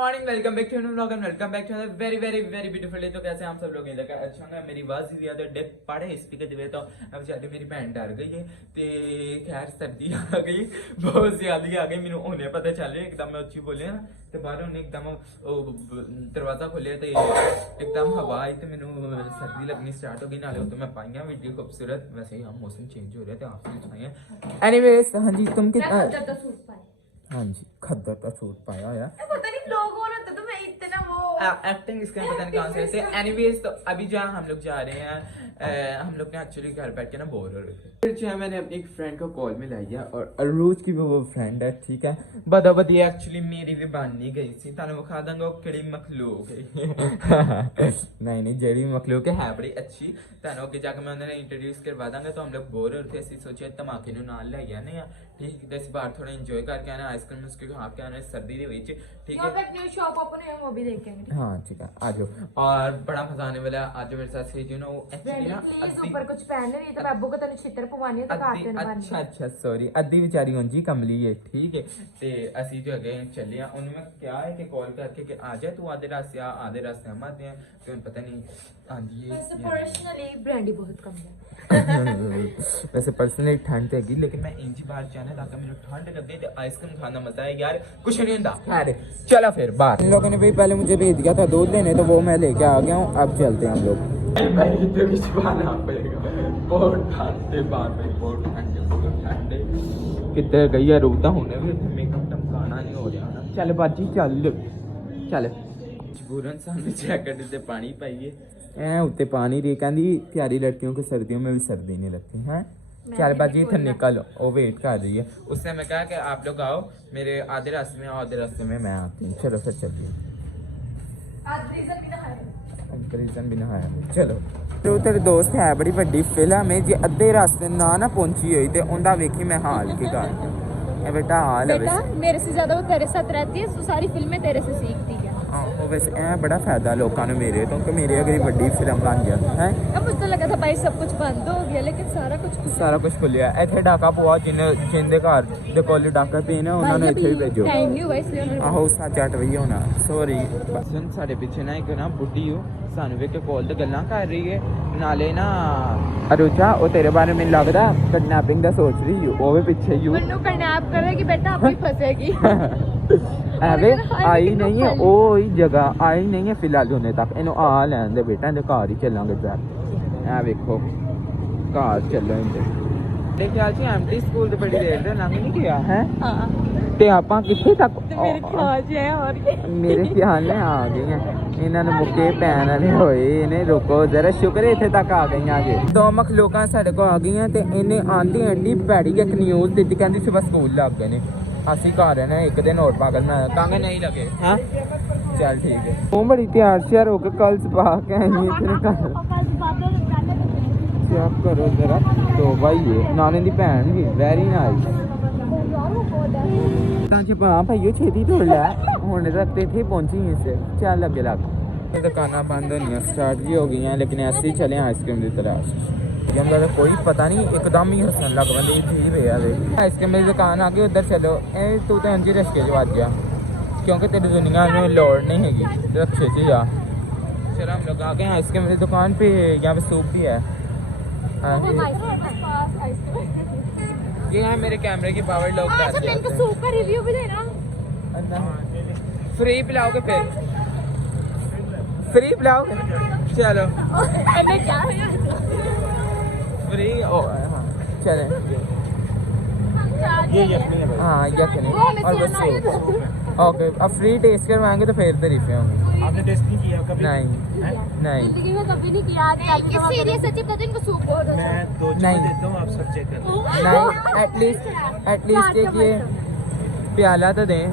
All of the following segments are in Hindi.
Morning, welcome back to new vlog and welcome back to a very very very beautiful day. तो कैसे आप सब लोग हैं? लगा अच्छा होगा। मेरी आवाज भी ज्यादा डे पड़े स्पीकर दिवे तो अब जाके मेरी भैन डर गई है ते खैर सर्दी आ गई, बहुत ज्यादा आ गई। मैंने उन्हें पता चल रहा एकदम मैं उच्ची बोलिया ना ते बाहर उन्हें एकदम दरवाजा खोलिया ते एकदम हवा आई तो मैंने सर्दी लगनी स्टार्ट हो गई। नाले तो मैं पाइया वीडियो खूबसूरत। वैसे ही हम मौसम चेंज हो रहा है तो आपसे दिखाएं। एनीवेज हाँ जी, तुम कितना हाँ जी खद्दर का सूट पाया है। पता नहीं लोग हो रहे थे तो मैं इतना वो एक्टिंग इसका पता नहीं कहाँ से। एनीवेज तो अभी जहाँ हम लोग जा रहे हैं हम लोग ने एक्चुअली घर बैठ के ना बोर हो रहे थे। फिर जो है मैंने अपनी एक फ्रेंड को कॉल में लाई है और अरूज की भी वो फ्रेंड है, ठीक है। बदा बदी एक्चुअली मेरी भी बननी गई थी ताने वो खा देंगे किड़ी मखलूक नहीं नहीं जेडी मखलूक है बड़ी अच्छी ताने ओके जाके मैं उन्हें इंट्रोड्यूस करवा देंगे। तो हम लोग बोर हो रहे थे, ऐसी सोचे धमाके नु नाल ले गया नहीं ठीक है। इस बार थोड़ा एंजॉय करके आना, आइसक्रीम उसके खा के आना सर्दी दे विच, ठीक है। पे न्यू शॉप ओपन है वो भी देख के आएंगे। हाँ ठीक है आ जाओ और बड़ा मजा आने वाला है। आज मेरे साथ से जो ना वो एक्चुअली ना प्लीज ऊपर कुछ पहन नहीं तो बाबू को तने छितर पवानी है तो काट देना पानी। अच्छा अच्छा सॉरी अद्धी बेचारी उंजी कमली है, ठीक है। ते ਅਸੀਂ जो गए चले हैं उन्हें मैं क्या है कि कॉल करके कि आ जा तू आधे रास्ते आ, आधे रास्ते हम आते हैं तो पता नहीं आंधी है। वैसे पर्सनली ब्रांडी बहुत कम है वैसे पर्सनली ठंड हैगी लेकिन मैं इंच बाहर जाना ताकि मेरे ठंड लगे तो आइसक्रीम खाना मजा है यार, कुछ नहीं होता। खैर चलो फिर बाहर। इन लोगों ने भी पहले मुझे भेज दिया था दूध लेने तो वो मैं लेके आ गया हूँ। अब चलते हैं हम लोग। किधर गई है रूदा होने भी मेकअप टमकाना नहीं हो रहा। चल बाजी चल चल मजबूरन सामने जैकेट से पानी पाइए उत्ते पानी रे कहती प्यारी लड़कियों को सर्दियों में भी सर्दी नहीं लगती है। चल बाजी इधर निकल वो वेट कर रही है। उसने मैं कहा कि आप लोग आओ मेरे आधे रास्ते में, आधे रास्ते में मैं आती हूँ। चलो फिर चलिए। रीजन भी नहाया चलो। जो तेरे दोस्त है बड़ी बड़ी फिल्म है जी अद्धे रास्ते ना पहुंची हुई तो उनका वेखी मैं हाल की कर बेटा हाल बेटा मेरे से ज्यादा वो तेरे साथ रहती है तो सारी फिल्में तेरे से सीखती है। वैसे ए बड़ा फायदा लोगों ने मेरे तो कि मेरे अगर बड़ी फिल्म बन गया है। अब मुझे तो लगा था भाई सब कुछ बंद हो गया लेकिन सारा कुछ खुलिया। इतने डाका पवा जिंदे घर दे कोल डाका पे ना उन्होंने इथे ही भेजो। टाइम नहीं हुआ इसलिए उन्होंने आहो 7-8 बजे होना सॉरी। बसन साडे पीछे ना एक ना बुढ़ी हो सानू वे के कॉल ते गल्लां कर रही है नाले ना अरुजा ओ तेरे बारे में लगदा किडनैपिंग दा सोच रही हो वो भी पीछे ही मन्नू किडनैप करेगी बेटा आप ही फंसेगी। एवे आई नहीं है ओ ही जगह आई नहीं है फिलहाल होने तक इन्हों आ लैन दे बेटा इनके घर ही चलांगे फिर ए वेखो घर चलो इनके मेरे ख्याल से एमटी स्कूल ते बड़ी देर ते लंघ नहीं गया है। हां ते आपां किथे तक मेरे ख्याल से है और मेरे ख्याल में आ गई हैं इन्हां ने मुक्के पैन वाले होए इन्हें रोको जरा शुक्र है इथे तक आ गई आगे। दो मखलूकां साडे को आ गई ते इन्हें आंधी एंडी पैड़ी एक न्यूज़ दी कहंदी सुबह स्कूल लग गए ने ਅਸੀਂ ਘਰ है ना एक दिन और पागल ना कांगे नहीं लगे। हाँ चल ठीक है। वो बड़ी तैयार श्यार होकर कल पा के आई इतने चेक करो जरा तो भाई ये नाने दी भैन भी वेरी नाइस छपा भाइयों छेती तोड़ लिया होने तक थे पहुंची इससे चल लगे लग दुकाना बंद होनी स्टार्ट भी हो गई हैं लेकिन ऐसे ही चले आइसक्रीम की तरह जमगा तो कोई पता नहीं एकदम ही हसन लग बंदे थी भैया आइसक्रीम की दुकान आ गई उधर चलो ए तू तो अंजी रस्के च वज जा क्योंकि तेरी दुनिया में लोड़ नहीं हैगी रस्के च जा। चलो हम लोग आ गए आइसक्रीम की दुकान पे। यहाँ पे सूप भी है। ये है मेरे कैमरे की पावर लोग सूप का रिव्यू भी देना। फ्री पिलाओगे फिर फ्री पिलाओगे चलो फ्री हाँ चले ये हाँ यखनी और बस ओके अब फ्री टेस्ट करवाएंगे तो फिर तारीफें होंगी। आपने टेस्ट नहीं किया कभी? नहीं जिंदगी में कभी नहीं किया। सीरियस सच्ची बता इनको सूप बहुत अच्छा है। मैं 2 चम्मच देता हूं आप सब चेक कर लो। नहीं एटलीस्ट एक ये प्याला तो दें।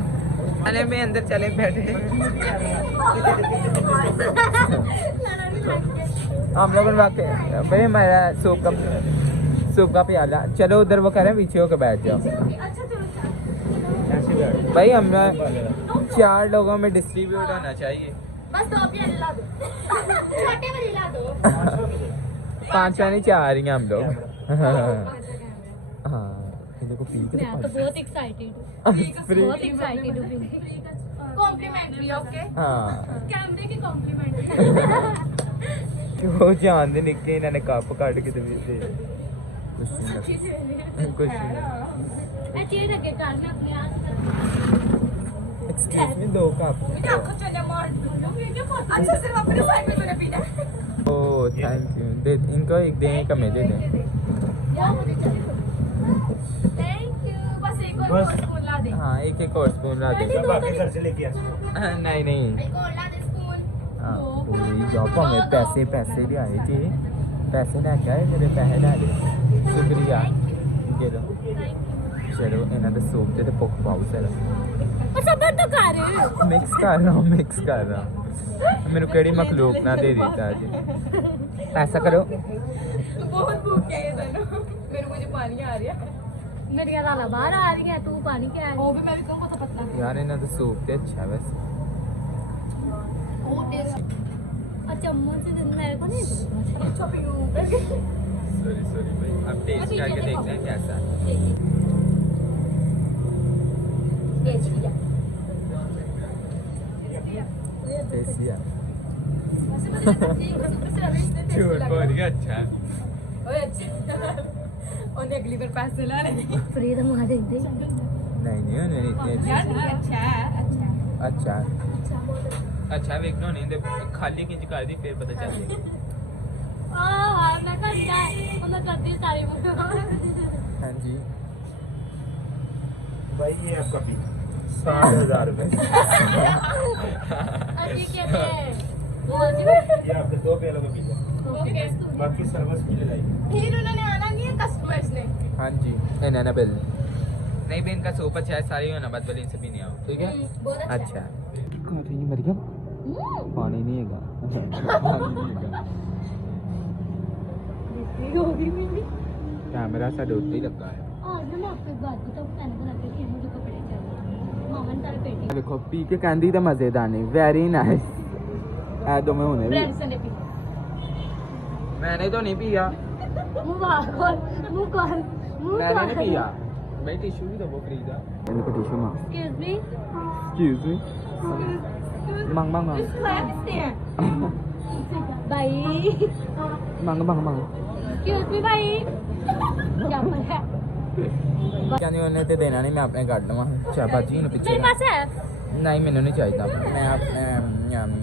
चले में अंदर चले बैठे हम लोग भाई हमारा सूप का प्याला चलो उधर वो करें पीछे होकर बैठ जाओ भाई हम 4 लोगों में डिस्ट्रीब्यूट होना चाहिए। बस 2 प्याले ला दो छोटे वाली ला दो 5 नहीं 4 ही हम लोग। हाँ देखो पी के मैं तो बहुत एक्साइटेड हूं बहुत एक्साइटेड हूं कॉम्प्लीमेंट्री ओके हाँ कैमरे की कॉम्प्लीमेंट्री ਉਹ ਜਾਣਦੇ ਨਿੱਕੇ ਇਹਨਾਂ ਨੇ ਕੱਪ ਕੱਢ ਕੇ ਤੇ ਵੀ ਦੇ ਕੁਛ ਨਹੀਂ ਇਹ ਚੀਜ਼ ਅੱਗੇ ਕਰਨਾ ਆਪਣੇ ਆਪ एक्सक्यूज मी दो कप आंखों चले मार दूंगा अच्छा सिर्फ अपने साइड में तूने पीना ओह थैंक यू दे इनको एक दें का मैं दे दें थैंक यू बस एक और बस। स्पून ला दे हाँ एक और स्पून ला दे जब आपके घर से लेके आ नहीं नहीं एक और ला दे स्पून हाँ जॉब हमें पैसे भी आए थे पैसे ना क्या है तेरे पैसे ना दे शुक्रिया ये लो चलो इन्हें तो सूप दे भुख पाओ चलो सब तो कर रहे हो मिक्स कर रहा हूँ मेरे केड़ी मखलूक ना दे देता आज ऐसा करो बहुत भूख है ये दोनों मेरे मुझे पानी आ रहा है मेरी गाना बाहर आ रही है तू पानी क्या है वो भी मैं भी कहूँ तो पतला यार इन्हें तो सूप दे अच्छा है वैसे वो टेस्ट और चम्मच से मेरे को नहीं चॉपिंग सॉरी भाई अब टेस्ट करके देखते हैं कैसा है टेस्टी है झूठ बोल के अच्छा है अगली बार पैसे ला रहे फ्रीडम आ देते नहीं उन्हें इतने अच्छा है अच्छा अच्छा वेखना नहीं दे खाली किंच कर दी फिर पता चल जाएगा मैं करता है मैं करती हूँ सारी हाँ जी भाई ये आपका बिल 60,000 रुपए ये आपके 2 पेलों का बिल है बाकी सर्विस बिल लगाई फिर उन्होंने आना नहीं है कस्टमर्स ने हाँ जी इन्हें बिल नहीं भी इनका सूप अच्छा है सारी होना बात वाली इनसे भी नहीं आओ ठीक है बहुत अच्छा मरियम पानी नहीं है होगी मेरी कैमरा सा डोट ही लगा है आज ना मैं आपको एक बात बताऊँ पहले बता के कि मुझे कपड़े चाहिए मामा ने तारे पेटी देखो पी के कहती तो मजेदार नहीं वेरी नाइस ऐ तो मैं होने भी ब्रेड से ने पी मैंने तो नहीं पिया मुंह खोल मुंह खोल मुंह मैंने नहीं पिया भाई टिश्यू भी दो फ्री का इनको टिश्यू मांग एक्सक्यूज मी एक्सक्यूज मी मांग मांग इस क्लास से हैं भाई मांग मांग मांग एक्सक्यूज मी भाई क्या बोल है क्या नहीं उन्हें तो देना नहीं मैं अपने काट लूँगा चाय बाजी ने पीछे मेरे पास है नहीं मैंने नहीं चाहिए मैं अपने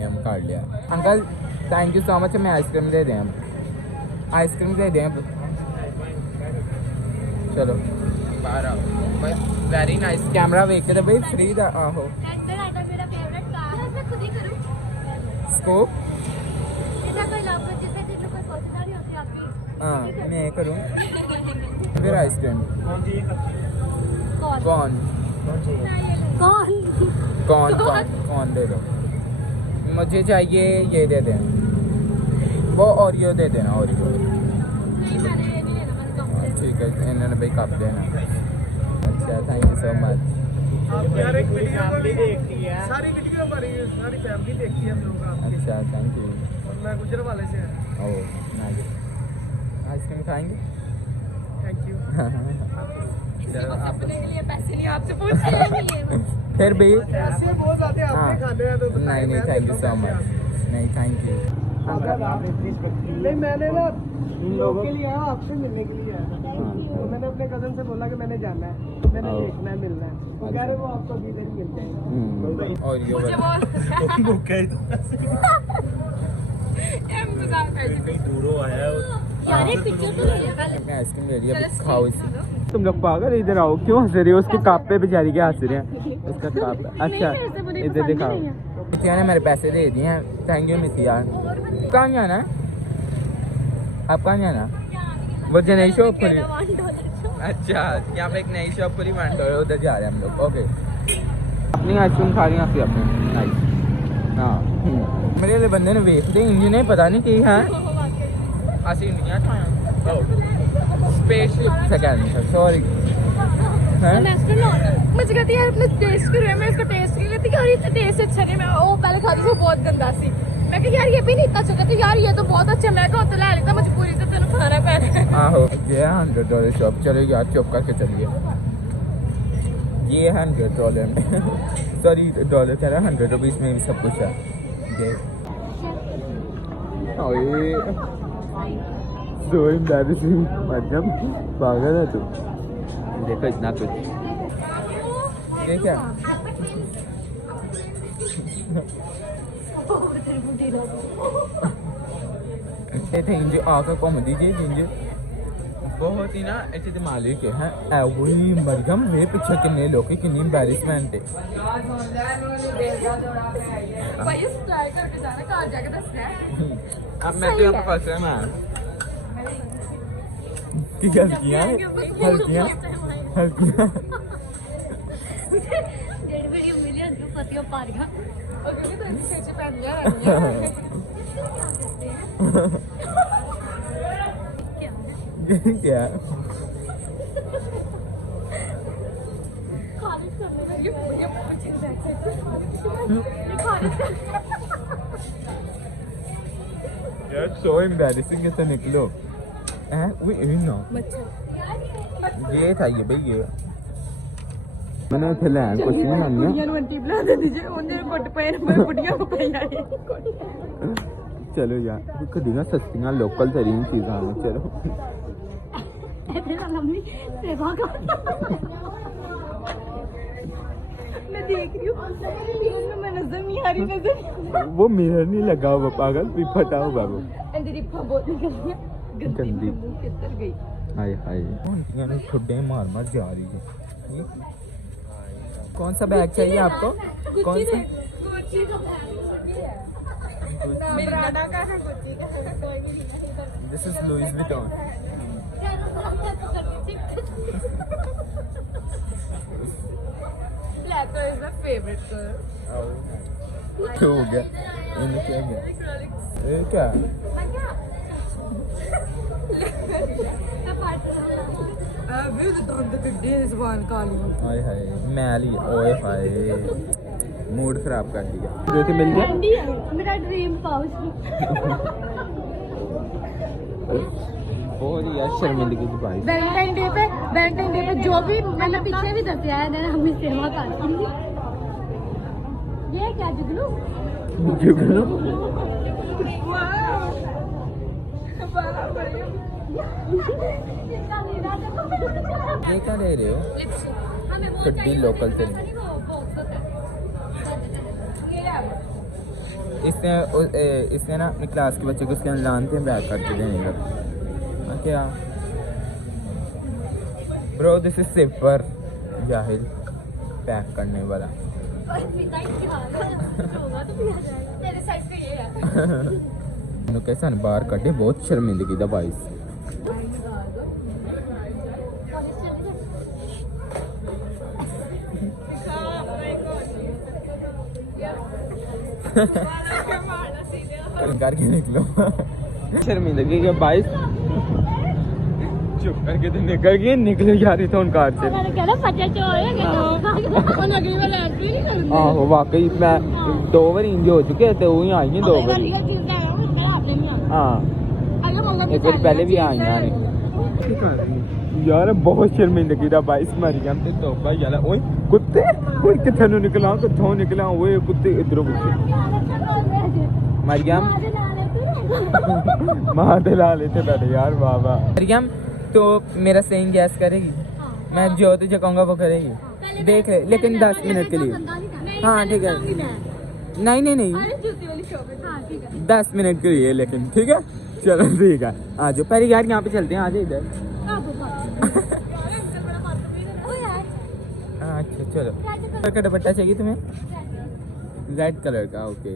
यम काट लिया uncle thank you so much मैं आइसक्रीम दे दें आइसक्रीम दे दें चलो बाहर आओ वेरी नाइस कैमरा वेख के तो भाई फ्री दा आहो एक्टर आता मेरा फेवरेट कार है मैं खुद ही करूं स्कोप इतना कोई लाभ जिससे जिससे कोई पहुंचना नहीं होती आपकी हाँ मैं करूँ फिर आइसक्रीम कौन चाहिए कौन कौन कौन कौन कौन कौन दे दो मुझे चाहिए ये दे दें वो ओरियो दे देना ओरियो नहीं मैंने ये नहीं लेना मैंने कम ठीक है इन्होंने भाई कप देना अच्छा थैंक यू सो मच आप यार एक वीडियो देखती है सारी वीडियो हमारी सारी फैमिली देखती है हम लोग आपकी अच्छा थैंक यू और मैं गुजर वाले से ओ नाइस आइसक्रीम खाएंगे थैंक यू चलो आप अपने के लिए पैसे नहीं आपसे पूछ रहे हैं फिर भी ऐसे बहुत आते हैं हाँ आपके खाने हैं तो नहीं नहीं थैंक यू सो मच नहीं थैंक यू नहीं मैंने ना इन लोगों के लिए आया आपसे मिलने के लिए आया तो मैंने अपने कजन से बोला कि मैंने जाना है मैंने आओ। देखना है मिलना है वो कह रहे वो आपको अभी देर मिलते हैं और ये मुझे वाला बोल दूरों आया यार एक पिक्चर तो ले लिया मैं आइसक्रीम ले लिया खाओ इसे तुम लोग पागल इधर आओ क्यों हंस रहे हो उसके काप पे बेचारी के हंस रहे हैं उसका काप अच्छा इधर दिखाओ मिथिया ने मेरे पैसे दे दिए हैं थैंक यू मिथिया कहाँ जाना है आप कहाँ जाना वो जो नई शॉप खुली अच्छा यहाँ पे एक नई शॉप खुली $1 उधर जा रहे हैं हम लोग ओके अपनी आइसक्रीम खा रही हैं अपनी नाइस हाँ मेरे वाले बंदे ने वेच दी इंजन नहीं पता नहीं की है ਅਸੀਂ ਇੰਡੀਆ ਚ ਆਇਆ स्पेशल सेकंड सॉरी मुझे कहती है अपने टेस्ट के लिए मैं इसका टेस्ट की कहती यार ये टेस्ट अच्छा नहीं मैं वो पहले खाती थी बहुत गंदा सी मैं कहा यार ये भी नहीं इतना अच्छा कहती यार ये तो बहुत अच्छा मैं कहा तो ले लेता मजबूरी से तेन खाना पैना आहो ये $100 शॉप चलो यार चुप करके चलिए ये $100 में सॉरी डॉलर कह रहा है, 100 रुपीज़ में भी सब कुछ है ये। सो एम्बैरेसिंग, मतलब पागल है तू। देखो इतना कुछ ये क्या थे इंज आकर घूम दीजिए इंज बहुत ही ना ऐसे दिमाग के हैं वही मरगम वे पीछे किन्ने लोग किन्नी एम्बैरेसमेंट है। भाई ट्राई करके जाना, घर जाके दसना है। अब मैं तो यहाँ पे फंस रहा मैं की हल्कियाँ हल्कियाँ हल्कियाँ जेडी वीडियो मिली अंदर पतियों पार गया और क्योंकि तो इनसे से पहन लिया क्या खारिज करने का ये पीछे बैक साइड ये खारिज यार सो एम्बैरेसिंग कैसे निकलो हैं वो ना ये था ये भाई ये मैंने इथे लैन कुछ नहीं खानी कुड़ियां ਨੂੰ ਆਂਟੀ ਬੁਲਾ ਦਿੰਦੀ ਜੇ ਉਹਨੇ ਗੁੱਟ ਪਏ ਨੇ ਮੈਂ ਕੁੜੀਆਂ ਨੂੰ ਪਈ ਆਏ चलो यार कदी ना सस्तियां लोकल तरीन चीज़ां में चलो ਇਹਦੇ ਨਾਲ ਲੰਮੀ ਸੇਵਾ ਕਰ मैं देख रही हूँ मैं नजर नहीं आ रही नजर वो मिरर नहीं लगा हुआ पागल भी फटा हुआ वो अंदर बहुत निकल गया गंदी किधर गई हाय हाय यार ठुड्डे मार मार जा रही है। कौन सा बैग चाहिए आपको कौन सा गुच्ची का मेरा नाना का है गुच्ची का कोई भी नहीं this is Louis Vuitton black colour is my favourite colour क्या हो गया इन्हें क्या गया ये क्या वे तो दंद किड्डे जुबान काली हाय हाय मैली ओए हाय मूड खराब कर दिया जो से मिल गया मेरा ड्रीम पाउच बहुत यार शर्मिंदगी की बात वैलेंटाइन डे पे जो भी मैंने पीछे भी दसिया है मैंने हमें सेवा कर ये क्या जुगनू जुगनू ये क्या ले रहे हो कड्डी लोकल से इसने ना अपनी क्लास के बच्चे को उसके लान थे बैग करके देने का क्या ब्रो दिस इज सिपर जाहिल पैक करने वाला कैसा बाहर कटे बहुत शर्मिंदगी का बाइस करके निकलो शर्मिंदगी के बाइस चुप करके तो निकल गए निकलो यार तो उन कार से आहो वाकई मैं 2 बार इंज हो चुके तो वही आई हैं 2 बार हाँ एक बार पहले भी आई हैं यार बहुत शर्मिंदगी का बाइस मर गया ते तौबा यार ओए कुत्ते ओए किथे नु निकला किथों निकला ओए कुत्ते इधरों मरियम मां दे ला लेते बैठे यार वाह वाह मरियम तो मेरा सही गैस करेगी मैं जो तुझे कहूँगा वो करेगी देख ले लेकिन 10 मिनट के लिए हाँ ठीक है नहीं नहीं नहीं 10 मिनट के लिए लेकिन ठीक है चलो ठीक है आ जाओ पहले यार यहाँ पे चलते हैं आ जाओ इधर अच्छा चलो का दुपट्टा चाहिए तुम्हें रेड कलर का ओके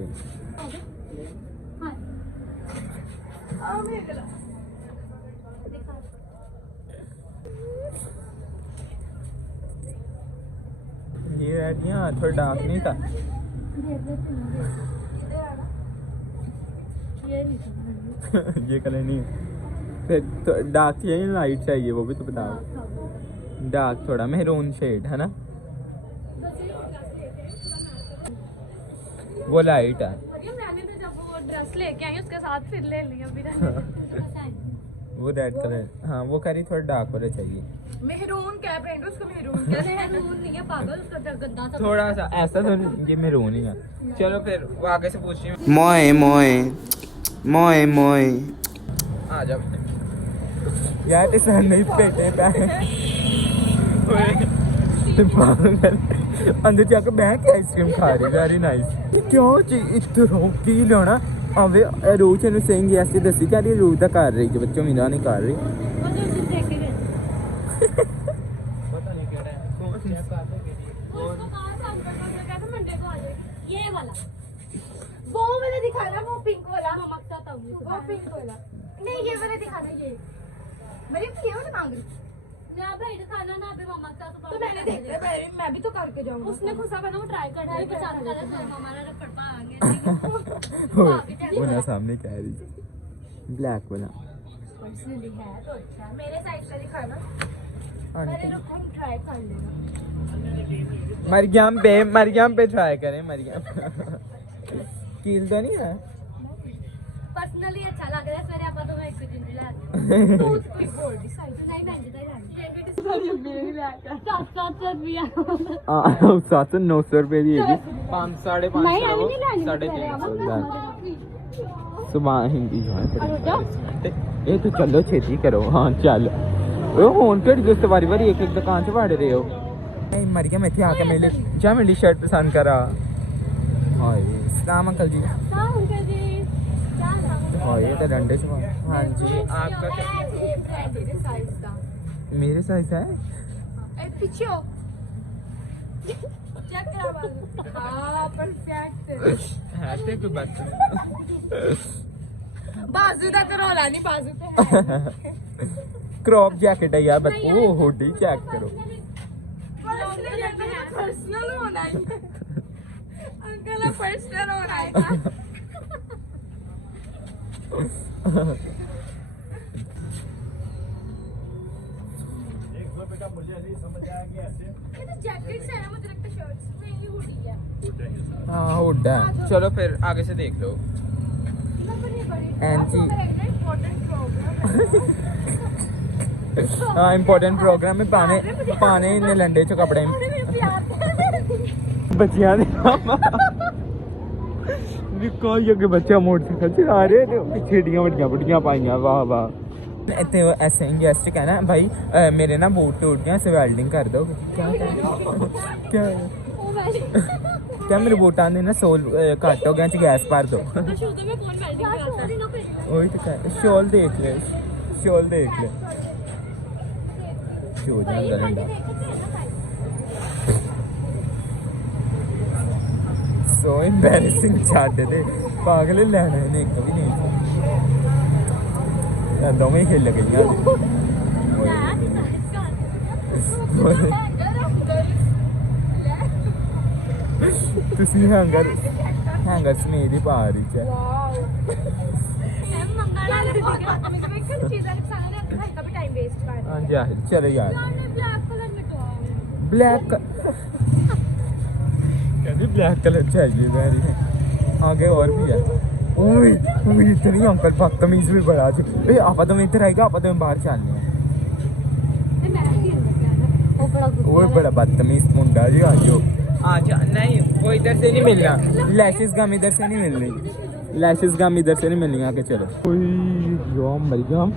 ये रेड यहाँ थोड़ा डार्क नहीं था ये कलर नहीं फिर तो डार्क चाहिए लाइट चाहिए वो भी तो बताओ डार्क थोड़ा मेहरून शेड है ना वो लाइट है मैंने तो जब वो ड्रेस लेके आई उसके साथ फिर ले लिया अभी वो रेड कलर हाँ वो करी थोड़ा डार्क वाला चाहिए मेहरून क्या ब्रांड उसको मेहरून क्या मेहरून नहीं है पागल उसका गंदा सा थोड़ा सा ऐसा तो ये मेरून ही है। चलो फिर वो आगे से पूछिए। मोए मोए मोए मोए आ जाओ यार, इस नहीं पेटे अंदर जाकर बह के आइसक्रीम खा रही, वेरी नाइस। क्यों जी इधर की लेना आवे रोज नु सेइंग यस दसी क्या रोज दा कर रही जो बच्चों मेरा नहीं कर रही। पता नहीं केड़ा है कौन सा उसको कहां काम करना है कहता मंडे को आ जाए ये वाला वो वाला दिखाना वो पिंक वाला ममकता तब वो पिंक वाला नहीं ये वाला दिखाना ये मेरे ये वाला मांग रही ना भाई दिखाना ना अभी ममकता तो मैंने देखा मैं भी तो करके जाऊंगा उसने खुशा बना वो ट्राई करना है पसंद कर रहा है हमारा रखड़ पा आएंगे वो ना सामने कह रही ब्लैक वाला पर्सनली है तो अच्छा मेरे साइड से दिखाना मैंने रुको हम ट्राई कर लेना मरियम पे ट्राई करें। मरियम कील तो नहीं है पर्सनली अच्छा लग रहा है मेरे आपा तो मैं एक दिन दिला तो कोई बोल दी साइड नहीं मैं जिता ही लानी मेरी लाता 700 रुपया 900 रुपए दी है 500 सुबह हिंदी जो है ये तो चलो छेती करो। हाँ चल ਹੁਣ ਕਿਹੜੀ ਦੋਸਤ ਵਾਰੀ ਵਾਰੀ ਇੱਕ ਇੱਕ ਦੁਕਾਨ 'ਚ ਵੜ ਰਹੇ ਹੋ। ਨਹੀਂ ਮਰੀਮ ਇੱਥੇ ਆ ਕੇ ਮੇਰੇ ਜਾ ਮੇਰੀ ਸ਼ਰਟ ਪਸੰਦ ਕਰਾ। ਹਾਏ ਸਲਾਮ ਅੰਕਲ ਜੀ। ਹਾਏ ਤਾਂ ਡੰਡੇ ਚ हाँ जी आपका मेरे साइज है पीछे हो चेक करा बाजू हां परफेक्ट है ते कोई बात बाजू दा करो लानी बाजू पे है क्रॉप जैकेट है यार बच्चों हुडी चेक करो पर्सनल होना है अंकल पर्सनल होना है मुझे अभी समझ आया कि ऐसे ये तो जैकेट्स है ना मुझे लगता शर्ट्स में ये हुडी है हाँ हुड है। चलो फिर आगे से देख लो एंटी हाँ इम्पोर्टेंट प्रोग्राम में पाने इन्ने लंडे च कपड़े बच्चियां कोई अगे बच्चा मोटरसाइकिल चला रहे पिछे एडियां वड्डियां पाइयां वाह वाह इतने ऐसे गेस्ट कहना भाई मेरे ना बूट टूट गया से वेल्डिंग कर दो क्या क्या मेरे बूटां ने ना सोल कट हो गया गैस भर दो वही तो शॉल देख ले शॉल देख ले शो जाएगा सो एम्बैरेसिंग छाटे दे पागल लेने ने कभी नहीं दोवें खेल गई ਤੁਸੀਂ ਹੈਂਗਰ ਸਮੇਤ ਹੀ ਪਾ ਰਹੀ ਹੈ ਹਾਂਜੀ ਚਲੋ ਯਾਰ ब्लैक कहती ब्लैक कलर चाहिए मेरी आगे और भी है ओए इतनी अंकल बदतमीज भी बड़ा आप तो इधर आएगा आप तो बाहर चलने वो बड़ा बदतमीज मुंडा जी आज नहीं वो इधर से नहीं मिलना लैशेस गम इधर से नहीं मिलनी लैशेस गम इधर से नहीं मिलनी आके चलो मरियम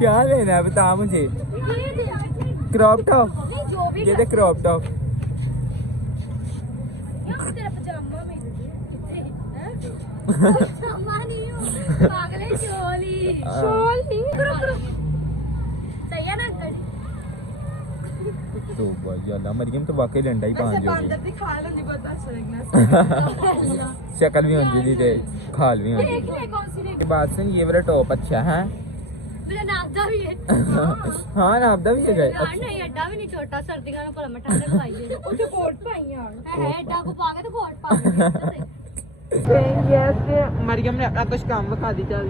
क्या लेना है बता मुझे क्रॉप टॉप ये दे क्रॉप टॉप तेरा पजामा पजामा नहीं हो पागल है शॉल नहीं सही है ना अंकल तो भाई अल्लाह मरियम तो वाकई लंडा ही पांच हो गई दिखा लेंगे बहुत अच्छा लगना शक्ल भी होंगी दी ते खाल भी होंगी देख ले कौन सी लेंगे बात सुन ये वाला टॉप अच्छा है मेरा नापदा भी है हाँ नापदा भी है गए यार नहीं एडा भी नहीं छोटा सर्दियों में पर ठंड पाइए उसे कोट पाई यार है एडा को पागे तो कोट पा मरियम ने अपना कुछ काम बता दी चल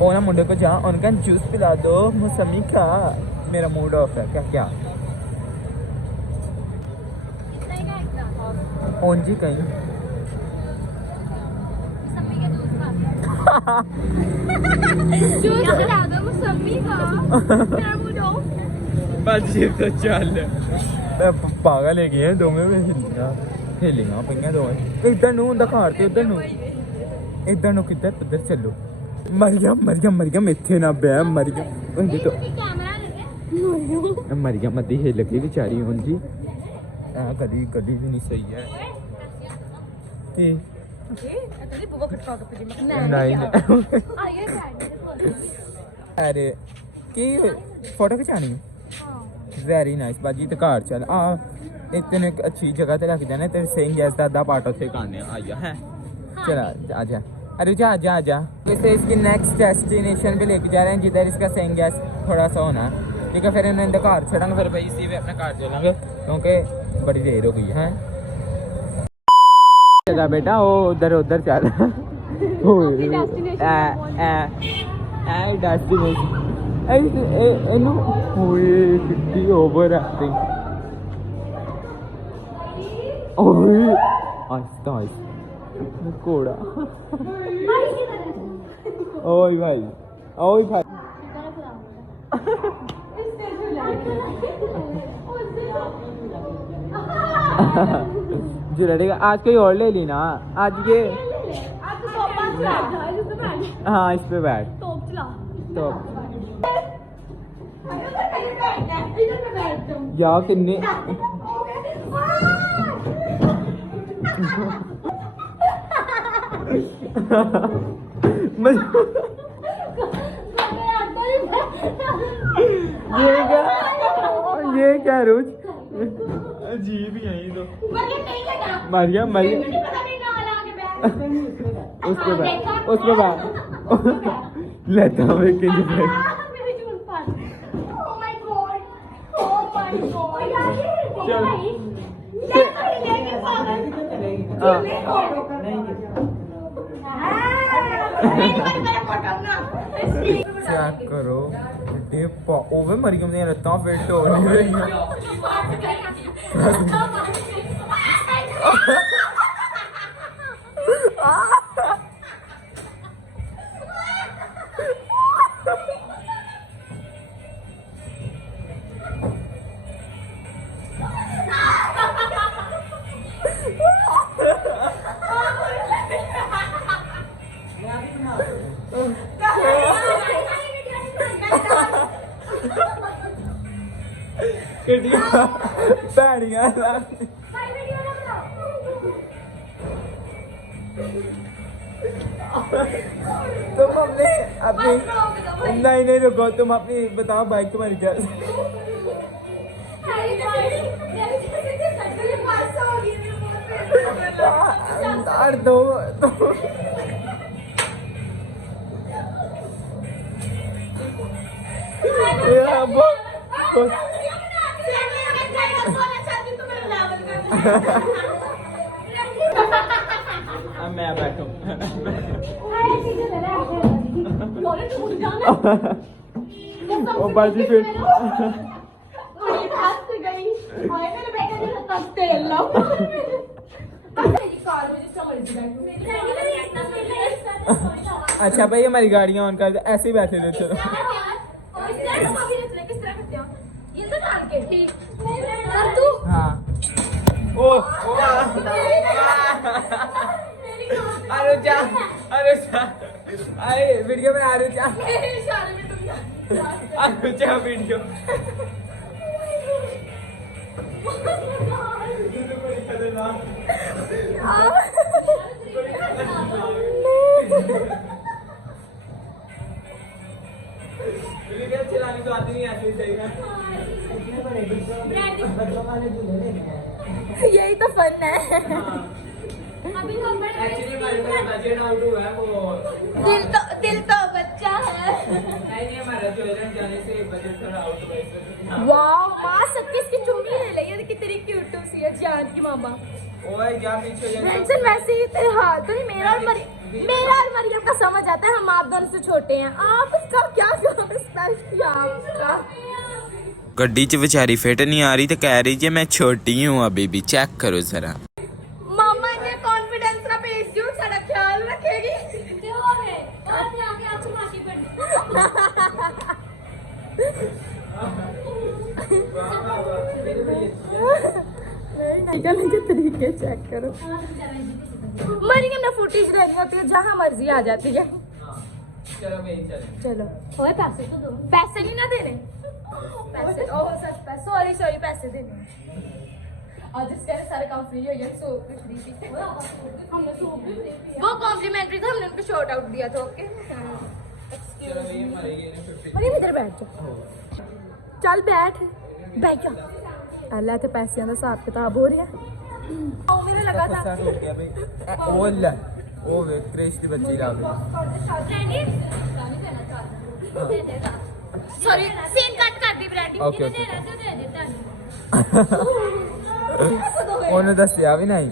और ना मुंडे को जा उनका जूस पिला दो मौसमी का मेरा मूड ऑफ है क्या क्या इतना ही का इतना ओन जी कहीं सभी के दोस्त जूस पिला दो मौसमी का मेरा मुंह बाजी तो चल पागल है गए दोवें में हिलियां पईयां दोवें इधर नु दिखा ते उधर नु किधर उधर चलो मरियम इत्थे ना बह मरियम हुंदी तो कैमरा लगे मरियम अद्धी हिल गई बेचारी हुन जी कदी भी नहीं सही है कि अरे बुआ खटका के पीछे नहीं आइए अरे की फोटो खिंचानी वेरी नाइस बाजी तो घर चल इतने अच्छी जगह ते रख जाने तेरे सेम गैस का आधा पार्ट उसे खाने आया है चला आजा अरे जा वैसे इसकी नेक्स्ट डेस्टिनेशन पे लेके जा रहे हैं जिधर इसका सेम गैस थोड़ा सा होना है ठीक है फिर इन्हें घर छोड़ांगे फिर भाई इसी पे अपने घर चलेंगे क्योंकि बड़ी देर हो गई है चला बेटा वो उधर चल डेस्टिनेशन कितनी ओवर एक्टिंग आहिस्ता घोड़ा ओए भाई जो लड़ेगा आज कोई और ले ली ना आज ये हाँ इस पे बैठ तो या किन्ने ये क्या रोज अजीब ही है ये तो मरियम उस पे बैठ लेता हूँ एक चेक करो ओवे मरियम ने रत्ता फिट हो रही है भैनियां तुम अपनी नहीं रुको तुम अपनी बताओ बाइक तुम्हारी क्या दो मैं बैठू ओ बाजी फिर अच्छा भाई हमारी गाड़ियाँ ऑन कर ऐसे ही बैठे रहे चलो हाँ अरे वीडियो में वीडियो चलानी तो आती नहीं आती सही है यही तो फन है एक्चुअली हमारे पास बजट आउट हुआ है वो दिल तो बच्चा है नहीं हमारा ज्वेलरी जाने से बजट थोड़ा आउट हुआ है वाओ मां सबकी इसकी चुंगी ले ली ये कितनी क्यूट सी है जान की मामा ओए क्या पीछे टेंशन वैसे ही तेरे हाथ तो नहीं मेरा और मरियम का समझ आता है हम आप दोनों से छोटे हैं आपका क्या आपका गड्डी च बेचारी फिट नहीं आ रही तो कह रही है मैं छोटी हूँ अभी भी चेक करो जरा मामा ने कॉन्फिडेंस ना भेज दियो सारा ख्याल रखेगी निकलने के तरीके चेक करो। मरियम ना फुटेज रहनी होती है, जहाँ मर्जी आ जाती है। चलो भाई चलें। चलो ओए पैसे तो दो। पैसे नहीं ना देने, पैसे ओह सच पैसे, सॉरी सॉरी पैसे देने। आज इसके सारे काम फ्री हो गया, सोप भी फ्री थी। हमने सोप भी फ्री किया, वो कॉम्प्लीमेंटरी था, हमने उनको शॉर्ट आउट दिया था। ओके चलो भाई मरेगी ना 50। मरियम इधर बैठ जा, चल बैठ जा। अल्लाह ते पैसिਆਂ ਦਾ ਹਿਸਾਬ ਕਿਤਾਬ ਹੋ ਰਿਹਾ। ਉਹ ਮੇਰੇ ਲਗਾ था स्टार्ट हो गया भाई। वो ले वो वे क्रेश की बच्ची ला गई। सॉरी सीन कट कर दी ब्रांडी। Okay okay. ਉਹਨੂੰ ਦੱਸਿਆ ਵੀ ਨਹੀਂ,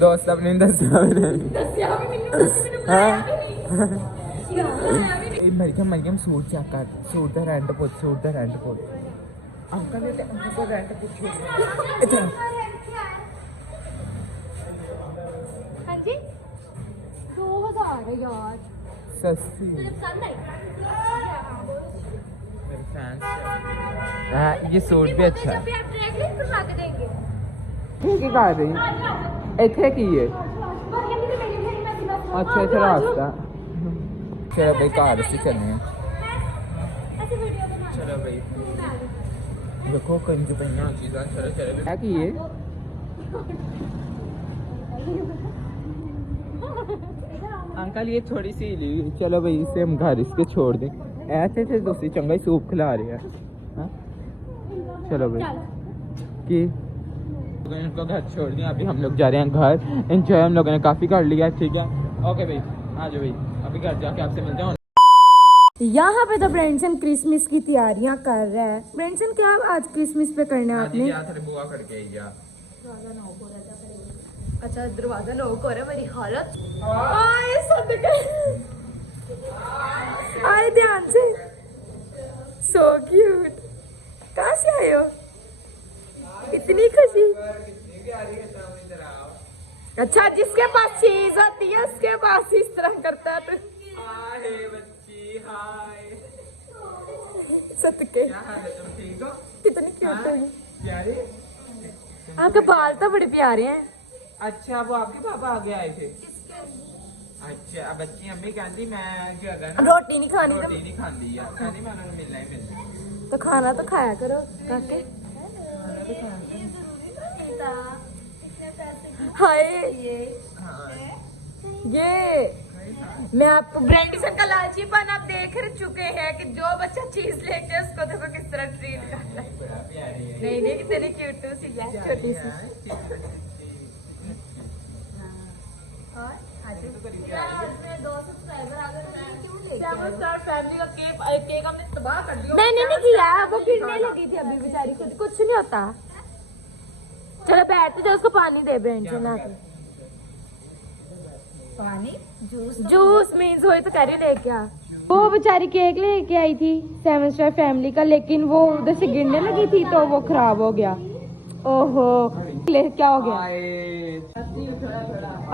ਦੋਸਤ ਆਪਣੇ ਨੂੰ ਦੱਸਿਆ ਵੀ ਨਹੀਂ। ਦੱਸਿਆ ਵੀ ਮੈਨੂੰ ਹਾਂ ਇਹ ਮਰੀਮ ਸੂਟ ਚੈੱਕ ਕਰ, ਸੂਟ ਦਾ ਰੈਂਟ ਪੁੱਛ, ਸੂਟ ਦਾ ਰੈਂਟ ਪੁੱਛ। ਅੰਕਲ ਨੇ ਤੇ ਅੰਕਲ ਕੋਲ ਰੈਂਟ ਪੁੱਛਿਆ ਇੱਥੇ। ਹਾਂਜੀ 2000 यार सस्ती तुझे पसंद आई? मेरे फैंस। हाँ ये सूट भी अच्छा है। जब भी आप ट्रैक करवा के देंगे। ਕੀ ਕਰ ਰਹੀ ਇੱਥੇ ਕੀ ਹੈ? ਅੱਛਾ ਇੱਥੇ ਰਾਸਤਾ। ਚਲੋ ਬਈ ਘਰ ਅਸੀਂ ਚੱਲੇ ਹਾਂ। ऐसे वीडियो बना ਚਲੋ ਬਈ ਦੇਖੋ ਕੰਜ ਪਈਆਂ ਚੀਜ਼ਾਂ। ਚਲੋ ਚਲੋ ਇਹ ਕੀ ਹੈ? अंकल ये थोड़ी सी ली। चलो भाई इसे हम घर इसके छोड़ दें। ऐसे से दोस्ती चंगा ही सूप खिला रहे हैं। हाँ? चलो भाई कि इनको घर छोड़ दिया, अभी हम लोग जा रहे हैं घर। एंजॉय हम लोगों ने काफ़ी कर लिया, ठीक है। ओके भाई आ जाओ भाई, अभी घर जाके आपसे मिलते हैं। यहाँ पे तो ब्रेंसन क्रिसमस की तैयारियां कर रहा है। ब्रेंसन क्या आज क्रिसमस पे करना है आपने? बुआ करके या अच्छा दरवाजा लॉक हो रहा है, मेरी हालत आए सदके आए ध्यान से। सो क्यूट, कहाँ से आए हो? इतनी खुशी। अच्छा जिसके पास चीज होती है उसके पास इस तरह करता है। तो सदके ठीक हो? कितनी क्यूट होगी। प्यारे। आपके बाल तो बड़े प्यारे हैं। अच्छा वो आपके पापा आगे आए थे? अच्छा बच्ची अम्मी कहती मैं क्या करना रोटी नहीं खानी रोटी नहीं खाती यार, कहती मैं उन्हें मिलना ही मिलना। तो खाना तो खाया करो काके। हाय ये मैं आपको ब्रांडिसन का लालचीपन आप देख चुके हैं कि जो बच्चा चीज लेके उसको देखो किस तरह ट्रीट करता है। नहीं नहीं कितनी क्यूट सी है, छोटी सी। मैंने नहीं किया, वो गिरने लगी थी अभी बेचारी, कुछ नहीं होता। चलो बैठ जाओ, उसको पानी दे ब्रेंडसन आके। पानी जूस मीन्स वही तो कह रही लेके आ। वो बेचारी केक लेके आई थी 7 स्टार फैमिली का, लेकिन वो उधर से गिरने लगी थी तो वो खराब हो गया। ओहो क्या हो गया?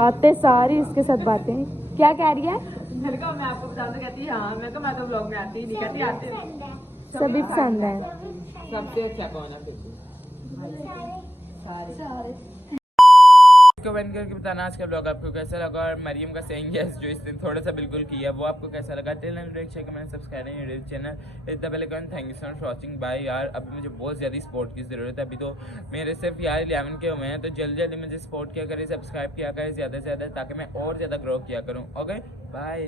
आते सारी इसके साथ बातें क्या कह रही है? मैं आपको बता दूं, कहती हाँ। मैं तो ब्लॉग में आती ही नहीं, कहती आते नहीं। सभी पसंद है। सबसे अच्छा कौन है? कमेंट करके बताना आज का ब्लॉग आपको कैसा लगा, और मरियम का सेइंग यस जो इस दिन थोड़ा सा बिल्कुल किया वो आपको कैसा लगा। Till end like share comment subscribe YouTube channel इतना पहले करें। Thank you so much for watching. Bye यार, अभी मुझे बहुत ज़्यादा सपोर्ट की ज़रूरत है। अभी तो मेरे सिर्फ यार 11 के हुए हैं, तो जल्दी जल्दी मुझे सपोर्ट किया करें, सब्सक्राइब किया करें ज़्यादा से ज़्यादा, ताकि मैं और ज़्यादा ग्रो किया करूँ। Okay bye.